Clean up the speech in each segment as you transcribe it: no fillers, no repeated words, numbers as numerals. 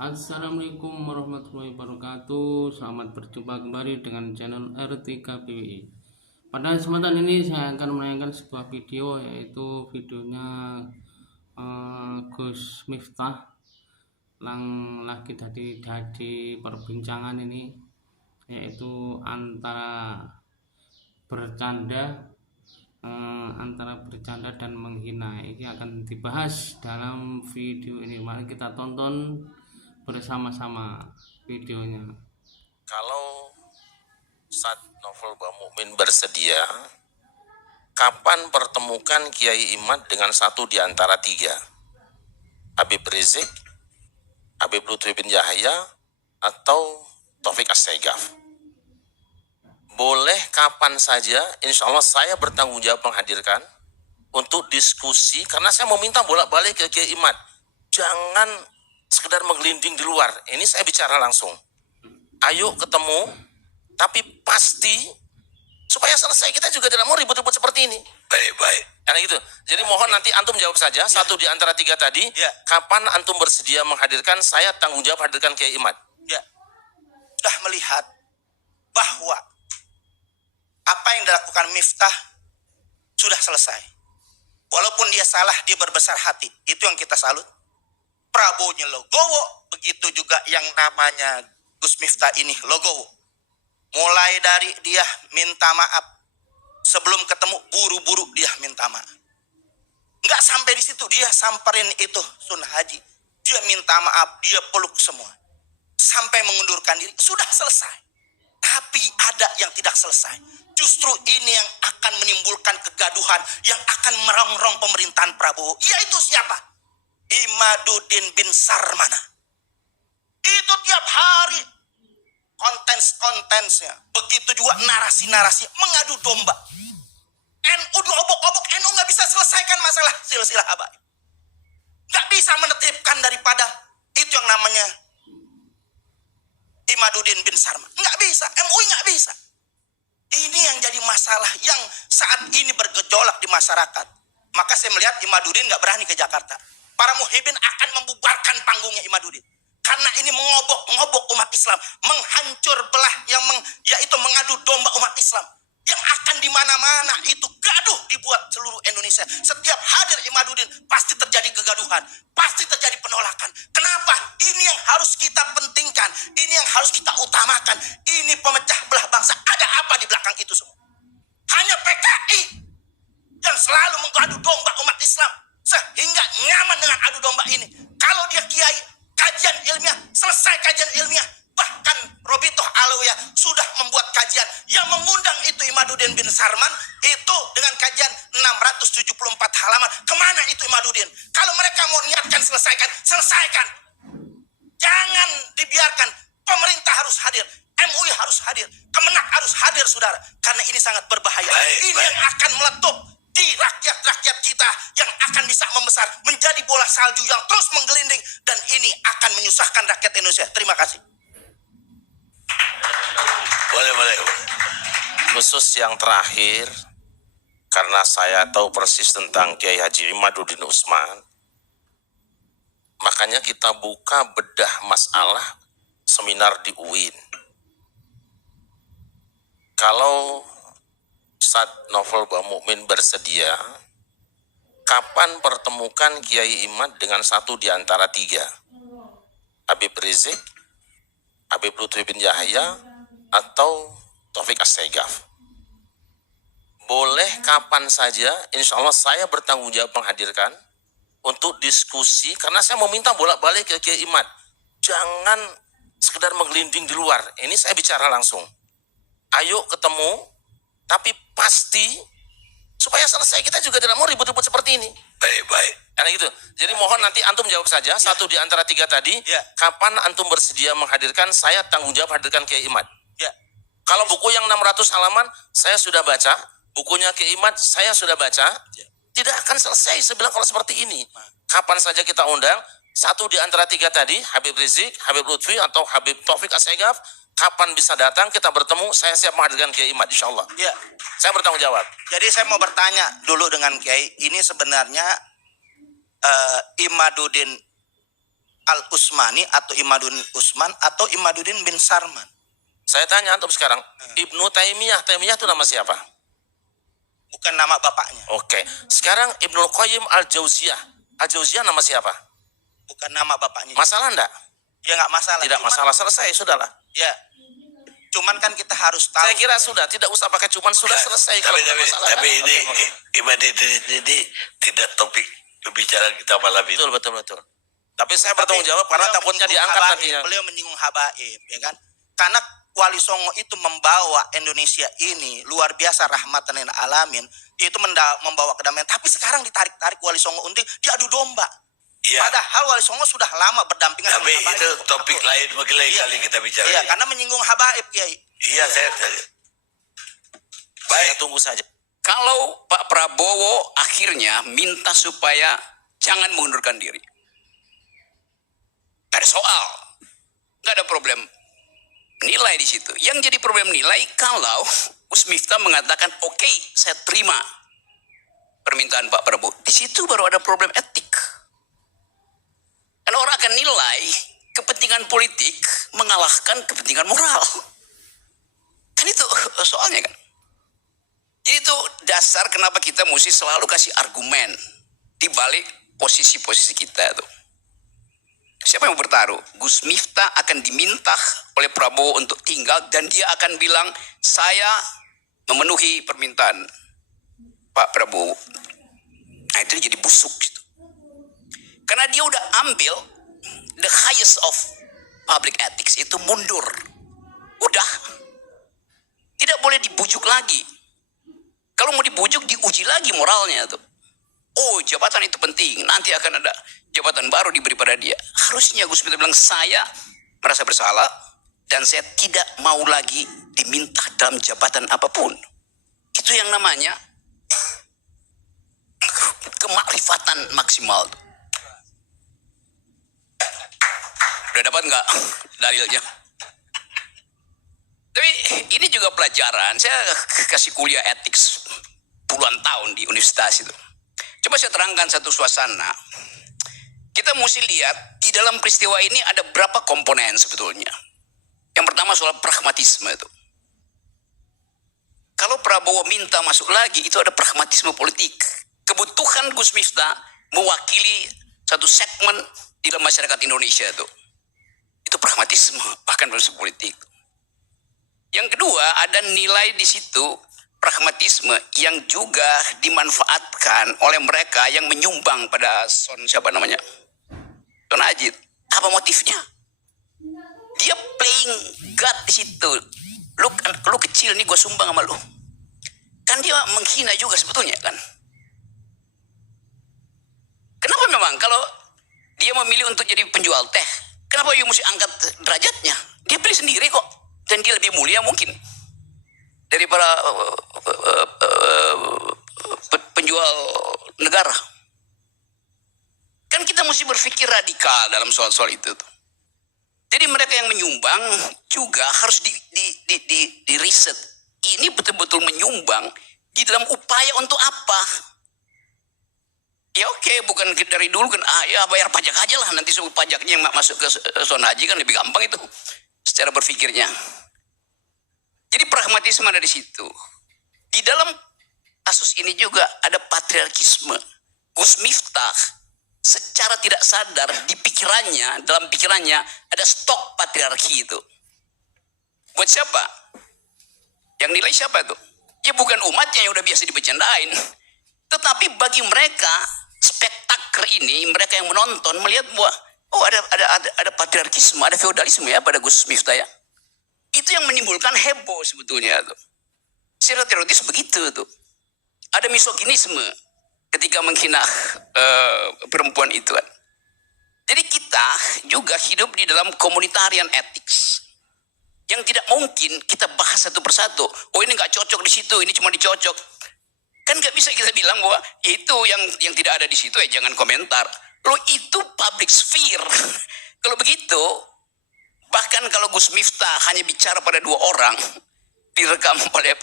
Assalamualaikum warahmatullahi wabarakatuh. Selamat berjumpa kembali dengan channel R3PWI. Pada kesempatan ini saya akan menayangkan sebuah video, yaitu videonya Gus Miftah yang lagi jadi perbincangan ini, yaitu antara bercanda dan menghina. Ini akan dibahas dalam video ini. Mari kita tonton bersama-sama videonya. Kalau Ustadz Novel Bamumin bersedia, kapan pertemukan Kiai Imad dengan satu di antara tiga? Habib Rizik, Habib Lutfi bin Yahya, atau Taufik As-Saigaf? Boleh kapan saja, insya Allah saya bertanggung jawab menghadirkan untuk diskusi, karena saya meminta bolak-balik ke Kiai Imad. Jangan sekedar menggelinding di luar, ini saya bicara langsung. Ayo ketemu, tapi pasti supaya selesai. Kita juga tidak mau ribut-ribut seperti ini. Baik. Karena gitu. Jadi mohon nanti antum jawab saja satu di antara tiga tadi. Kapan antum bersedia menghadirkan? Saya tanggung jawab hadirkan Kiai Imad. Sudah melihat bahwa apa yang dilakukan Miftah sudah selesai. Walaupun dia salah, dia berbesar hati. Itu yang kita salut. Prabowo-nya logowo, begitu juga yang namanya Gus Miftah ini logowo. Mulai dari dia minta maaf, sebelum ketemu buru-buru dia minta maaf. Nggak sampai di situ, dia samperin itu Sun Haji. Dia minta maaf, dia peluk semua. Sampai mengundurkan diri, sudah selesai. Tapi ada yang tidak selesai. Justru ini yang akan menimbulkan kegaduhan, yang akan merongrong pemerintahan Prabowo. Yaitu siapa? Imaduddin bin Sarmana. Itu tiap hari kontensnya. Begitu juga narasi-narasi mengadu domba. NU diobok-obok, NU nggak bisa selesaikan masalah silsilah habaib. Nggak bisa menetipkan daripada itu yang namanya Imaduddin bin Sarman. Nggak bisa, MUI nggak bisa. Ini yang jadi masalah yang saat ini bergejolak di masyarakat. Maka saya melihat Imaduddin nggak berani ke Jakarta. Para muhibin akan membubarkan panggungnya Imaduddin. Karena ini mengobok umat Islam, menghancur belah yaitu mengadu domba umat Islam. Yang akan di mana-mana itu gaduh dibuat seluruh Indonesia. Setiap hadir Imaduddin pasti terjadi kegaduhan, pasti terjadi penolakan. Kenapa? Ini yang harus kita pentingkan, ini yang harus kita utamakan. Ini pemecah belah bangsa. Ada apa di belakang itu semua? Hanya PKI yang selalu mengadu domba umat Islam sehingga nyaman dengan adu domba ini. Kalau dia kiai, kajian ilmiah, selesai kajian ilmiah. Bahkan Robitoh Alawiyah sudah membuat kajian yang mengundang itu Imaduddin bin Sarman itu dengan kajian 674 halaman. Kemana itu Imaduddin? Kalau mereka mau niatkan selesaikan. Jangan dibiarkan. Pemerintah harus hadir, MUI harus hadir, Kemenak harus hadir, saudara. Karena ini sangat berbahaya. Ini yang akan meletup di rakyat-rakyat kita yang akan bisa membesar menjadi bola salju yang terus menggelinding, dan ini akan menyusahkan rakyat Indonesia. Terima kasih. Boleh. Khusus yang terakhir, karena saya tahu persis tentang Kiai Haji Imaduddin Utsman, makanya kita buka bedah masalah seminar di UIN. Kalau Ustadz Novel Bamumin bersedia, kapan pertemukan Kiai Imad dengan satu di antara tiga? Habib Rizik, Habib Lutfi bin Yahya, atau Taufik As-Saigaf? Boleh kapan saja, insya Allah saya bertanggung jawab menghadirkan untuk diskusi, karena saya meminta bolak-balik ke Kiai Imad. Jangan sekedar menggelinding di luar, ini saya bicara langsung. Ayo ketemu, tapi pasti supaya selesai. Kita juga tidak mau ribut-ribut seperti ini. Baik. Karena gitu. Jadi mohon nanti antum jawab saja satu di antara tiga tadi. Kapan antum bersedia menghadirkan? Saya tanggung jawab hadirkan Kiai Imad. Kalau buku yang 600 halaman saya sudah baca, bukunya Kiai Imad saya sudah baca, tidak akan selesai saya bilang kalau seperti ini. Kapan saja kita undang satu di antara tiga tadi, Habib Rizik, Habib Lutfi, atau Habib Taufik As-Saigaf. Kapan bisa datang, kita bertemu, saya siap menghadirkan Kiai Imad, insya Allah. Saya bertanggung jawab. Jadi saya mau bertanya dulu dengan Kiai, ini sebenarnya Imaduddin Al-Usmani atau Imaduddin Usman atau Imaduddin bin Sarman? Saya tanya antum sekarang, Ibnu Taimiyah, Taimiyah itu nama siapa? Bukan nama bapaknya. Oke, sekarang Ibnu Qayyim Al-Jauziyah. Al-Jauziyah nama siapa? Bukan nama bapaknya. Masalah enggak? Ya nggak masalah. Tidak masalah, selesai, sudahlah. Ya. Cuman kan kita harus tahu. Saya kira sudah, tidak usah pakai cuman, sudah selesai. Tapi ini Imaduddin ini tidak topik pembicaraan kita malam ini. Betul. Tapi saya bertanggung jawab karena Beliau takutnya menyinggung diangkat habaib, nantinya. Beliau menyinggung habaib, ya kan? Karena Wali Songo itu membawa Indonesia ini luar biasa rahmatan lil alamin, itu membawa kedamaian. Tapi sekarang ditarik-tarik Wali Songo untuk diadu domba. Iya. Padahal Wali Songo sudah lama berdampingan Tapi dengan itu habaib. topik lain mungkin lain Iya. kali kita bicara. Iya, karena menyinggung habaib, Kiai. Iya, saya. Saya Baik. tunggu saja. Kalau Pak Prabowo akhirnya minta supaya jangan mengundurkan diri, nggak ada soal, nggak ada problem nilai di situ. Yang jadi problem nilai kalau Gus Miftah mengatakan oke, saya terima permintaan Pak Prabowo. Di situ baru ada problem etik. Karena orang akan nilai kepentingan politik mengalahkan kepentingan moral. Kan itu soalnya kan. Jadi itu dasar kenapa kita mesti selalu kasih argumen di balik posisi-posisi kita tuh. Siapa yang mau bertaruh? Gus Miftah akan diminta oleh Prabowo untuk tinggal dan dia akan bilang saya memenuhi permintaan Pak Prabowo. Nah itu jadi busuk gitu. Karena dia udah ambil the highest of public ethics, itu mundur. Udah. Tidak boleh dibujuk lagi. Kalau mau dibujuk diuji lagi moralnya tuh. Oh jabatan itu penting, nanti akan ada jabatan baru diberi pada dia. Harusnya Gus Miftah bilang saya merasa bersalah dan saya tidak mau lagi diminta dalam jabatan apapun. Itu yang namanya kemakrifatan maksimal. Udah dapat nggak dalilnya? Tapi ini juga pelajaran. Saya kasih kuliah etik puluhan tahun di universitas itu. Coba saya terangkan satu suasana. Kita mesti lihat di dalam peristiwa ini ada berapa komponen sebetulnya. Yang pertama soal pragmatisme itu. Kalau Prabowo minta masuk lagi, itu ada pragmatisme politik. Kebutuhan Gus Miftah mewakili satu segmen di dalam masyarakat Indonesia itu. Itu pragmatisme, bahkan pragmatisme politik. Yang kedua, ada nilai di situ pragmatisme yang juga dimanfaatkan oleh mereka yang menyumbang pada siapa namanya? Son Ajit. Apa motifnya? Dia playing God di situ. Lu kecil nih gue sumbang sama lu. Kan dia menghina juga sebetulnya kan. Kenapa memang kalau dia memilih untuk jadi penjual teh, kenapa you mesti angkat derajatnya? Dia pilih sendiri kok. Dan dia lebih mulia mungkin daripada penjual negara. Kan kita mesti berpikir radikal dalam soal-soal itu. Jadi mereka yang menyumbang juga harus di riset. Ini betul-betul menyumbang di dalam upaya untuk apa? Ya oke, bukan dari dulu kan, ya bayar pajak aja lah, nanti suku pajaknya yang masuk ke Son Haji kan lebih gampang itu secara berpikirnya. Jadi pragmatisme ada di situ. Di dalam kasus ini juga ada patriarkisme. Gus Miftah secara tidak sadar di pikirannya, dalam pikirannya ada stok patriarki itu. Buat siapa? Yang nilai siapa itu? Ya bukan umatnya yang udah biasa dibecandain. Tetapi bagi mereka spektakel ini, mereka yang menonton melihat bahwa oh ada patriarkisme, ada feodalisme ya pada Gus Miftah ya. Itu yang menimbulkan heboh sebetulnya tuh. Secara teoritis begitu tuh. Ada misoginisme ketika menghina perempuan itu kan. Jadi kita juga hidup di dalam komunitarian ethics yang tidak mungkin kita bahas satu persatu. Oh ini nggak cocok di situ, ini cuma dicocok. Kan nggak bisa kita bilang bahwa itu yang tidak ada di situ ya jangan komentar. Lo itu public sphere. Kalau begitu, bahkan kalau Gus Miftah hanya bicara pada 2 orang, direkam oleh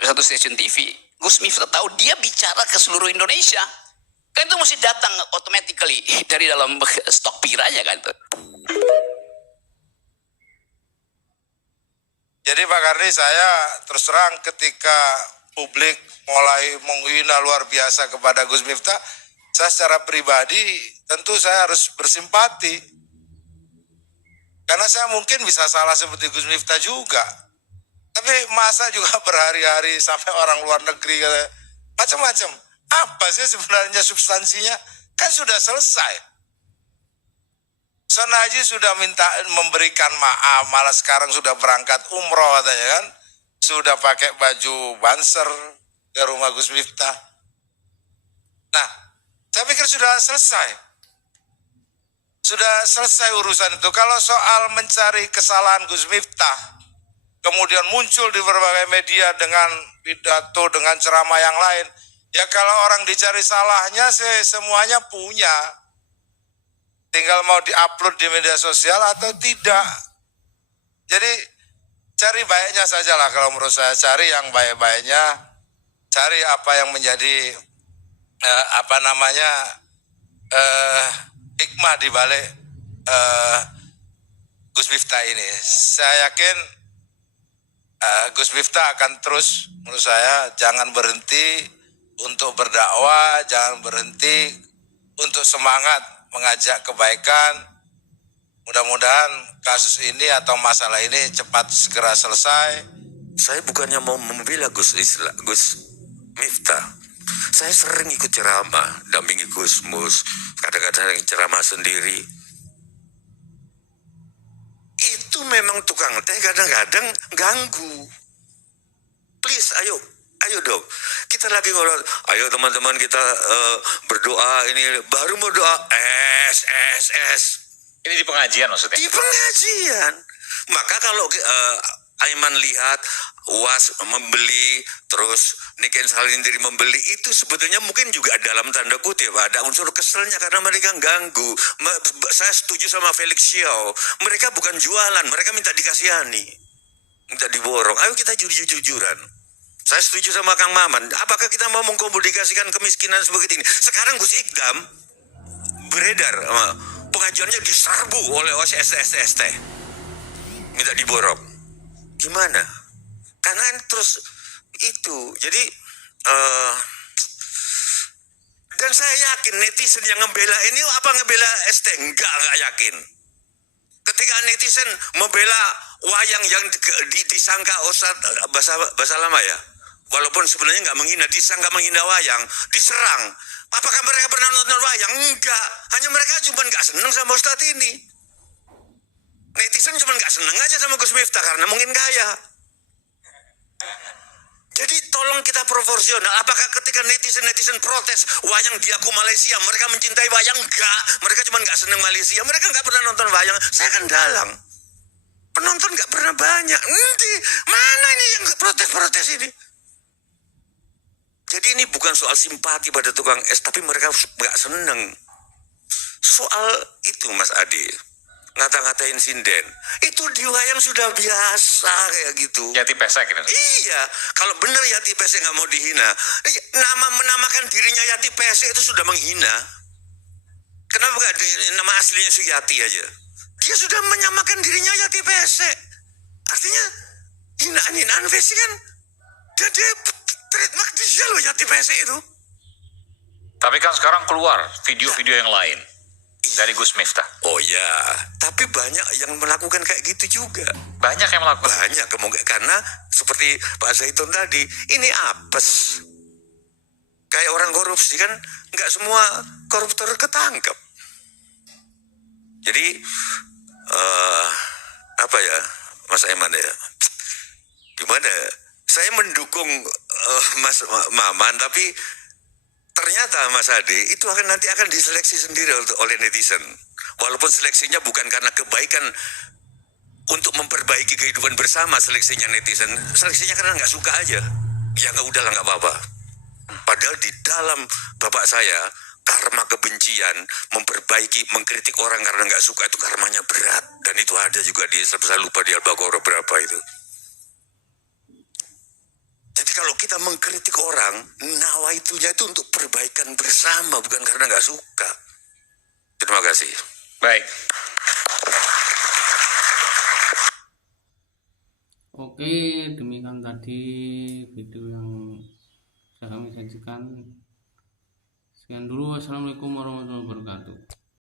satu stasiun TV, Gus Miftah tahu dia bicara ke seluruh Indonesia. Kan itu mesti datang automatically dari dalam stok piranya kan tuh. Jadi Pak Karni, saya terus terang ketika publik mulai menghina luar biasa kepada Gus Miftah, saya secara pribadi tentu saya harus bersimpati. Karena saya mungkin bisa salah seperti Gus Miftah juga. Tapi masa juga berhari-hari sampai orang luar negeri macam-macam. Apa sih sebenarnya substansinya? Kan sudah selesai. Son Haji sudah minta memberikan maaf, malah sekarang sudah berangkat umroh katanya kan. Sudah pakai baju banser ke rumah Gus Miftah. Nah, saya pikir sudah selesai. Sudah selesai urusan itu. Kalau soal mencari kesalahan Gus Miftah, kemudian muncul di berbagai media dengan pidato, dengan ceramah yang lain, ya kalau orang dicari salahnya semuanya punya. Tinggal mau diupload di media sosial atau tidak. Jadi cari baiknya sajalah kalau menurut saya, cari yang baik-baiknya, cari apa yang menjadi hikmah di balik Gus Miftah ini. Saya yakin Gus Miftah akan terus, menurut saya, jangan berhenti untuk berdakwah, jangan berhenti untuk semangat mengajak kebaikan. Mudah-mudahan kasus ini atau masalah ini cepat segera selesai. Saya bukannya mau membela Gus Miftah. Saya sering ikut ceramah, dampingi Gus Mus, kadang-kadang ceramah sendiri. Itu memang tukang teh kadang-kadang ganggu. Please, ayo dong. Kita lagi ngobrol, ayo teman-teman kita berdoa, ini baru mau doa, Ini di pengajian maksudnya? di pengajian. Maka kalau Aiman lihat UAS membeli, terus Niken Salindiri membeli, itu sebetulnya mungkin juga dalam tanda kutip ada unsur keselnya karena mereka ganggu. Saya setuju sama Felix Xiao, mereka bukan jualan, mereka minta dikasihani, minta diborong. Ayo kita jujur-jujuran. Saya setuju sama Kang Maman. Apakah kita mau mengkomunikasikan kemiskinan seperti ini? Sekarang Gus Ikdam beredar, pengajuannya diserbu oleh OSSST, minta diborong. Gimana? Karena terus itu. Jadi dan saya yakin netizen yang ngebela ini apa ngebela ST? Enggak yakin. Ketika netizen membela wayang yang disangka Ustadz bahasa lama ya, walaupun sebenarnya nggak menghina, disangka menghina wayang, diserang. Apakah mereka pernah nonton wayang? Enggak. Hanya mereka cuma nggak seneng sama Ustadz ini. Netizen cuma nggak seneng aja sama Gus Miftah karena mungkin kaya. Jadi tolong kita proporsional. Apakah ketika netizen protes wayang diaku Malaysia, mereka mencintai wayang? Enggak. Mereka cuma nggak seneng Malaysia. Mereka nggak pernah nonton wayang. Saya kan dalang. Penonton nggak pernah banyak. Nanti mana ini yang protes-protes ini? Jadi ini bukan soal simpati pada tukang es, tapi mereka nggak seneng. Soal itu Mas Adi, ngata-ngatain sinden, itu di wayang sudah biasa kayak gitu. Yati pesek gitu. Iya, kalau benar Yati Pesek nggak mau dihina, menamakan dirinya Yati Pesek itu sudah menghina. Kenapa nggak nama aslinya Suyati aja? Dia sudah menyamakan dirinya Yati Pesek. Artinya hinaan-hinaan Pesek kan, dia trademark dia loh Yati Pesek itu. Tapi kan sekarang keluar video-video yang lain dari Gus Miftah. Oh ya, tapi banyak yang melakukan kayak gitu juga. Banyak yang melakukan. Banyak kemungkinan, karena seperti Pak Zaitun tadi, ini apes. Kayak orang korupsi kan, nggak semua koruptor ketangkep. Jadi apa ya, Mas Aiman ya? Gimana? Saya mendukung Mas Maman, tapi ternyata Mas Ade itu nanti akan diseleksi sendiri oleh netizen. Walaupun seleksinya bukan karena kebaikan untuk memperbaiki kehidupan bersama, seleksinya netizen, seleksinya karena nggak suka aja. Ya nggak, udahlah nggak apa-apa. Padahal di dalam bapak saya, karma kebencian, memperbaiki, mengkritik orang karena nggak suka itu karmanya berat. Dan itu ada juga di, saya lupa di Al-Baqarah berapa itu. Jadi kalau kita mengkritik orang, nawaitunya itu untuk perbaikan bersama, bukan karena nggak suka. Terima kasih. Baik. Oke, demikian tadi video yang saya kami sajikan. Sekian dulu, wassalamualaikum warahmatullahi wabarakatuh.